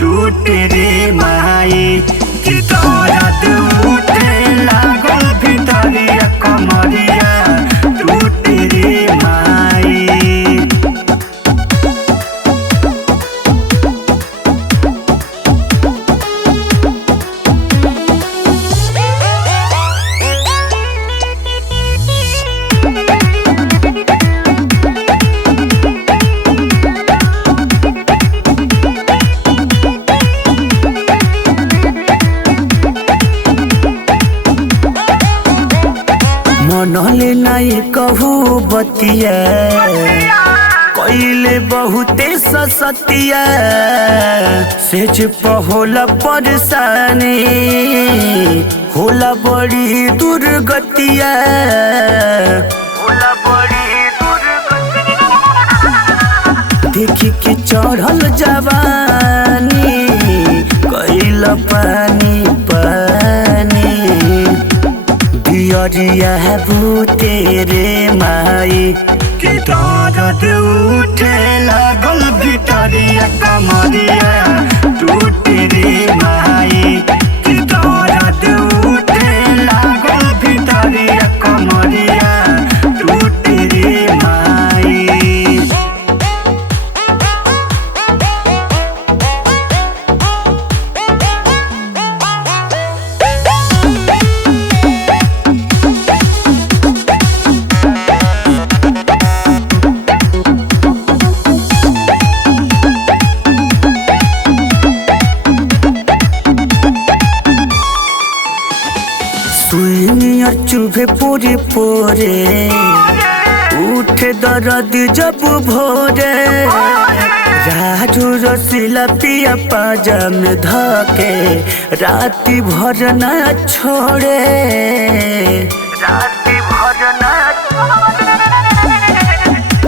टूटे रे माई कि दर्द उठे लागल भितरिया कमरिया टूटे रे माई। मनले नहीं कहू बतिया कइले बहुते ससतिया सेज पहोला परेशानी होला बड़ी दुर्गतिया देखी के चढ़ल जवानी कइल पानी पानी दियरिया भूते रे माई कि दर्द उठे लागल भितरिया कमरिया टूटे रे माई कि दर्द उठे लागल भितरिया कमरिया टूटे रे माई। सुनियर चुभे पूरी पोरे उठे दर्द जब भोरे राजू रसीला पिया पाजा में धके राती भर न छोड़े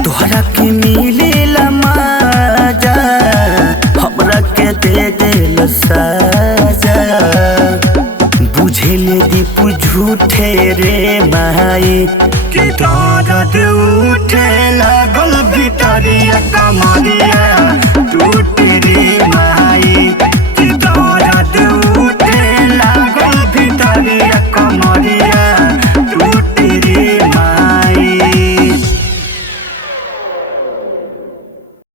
तोहरा के मिलेला माजा हमरा के दे देल साजा बुझेले दीपू झूठे रे माई कि दर्द उठे लागल भितरिया कमरिया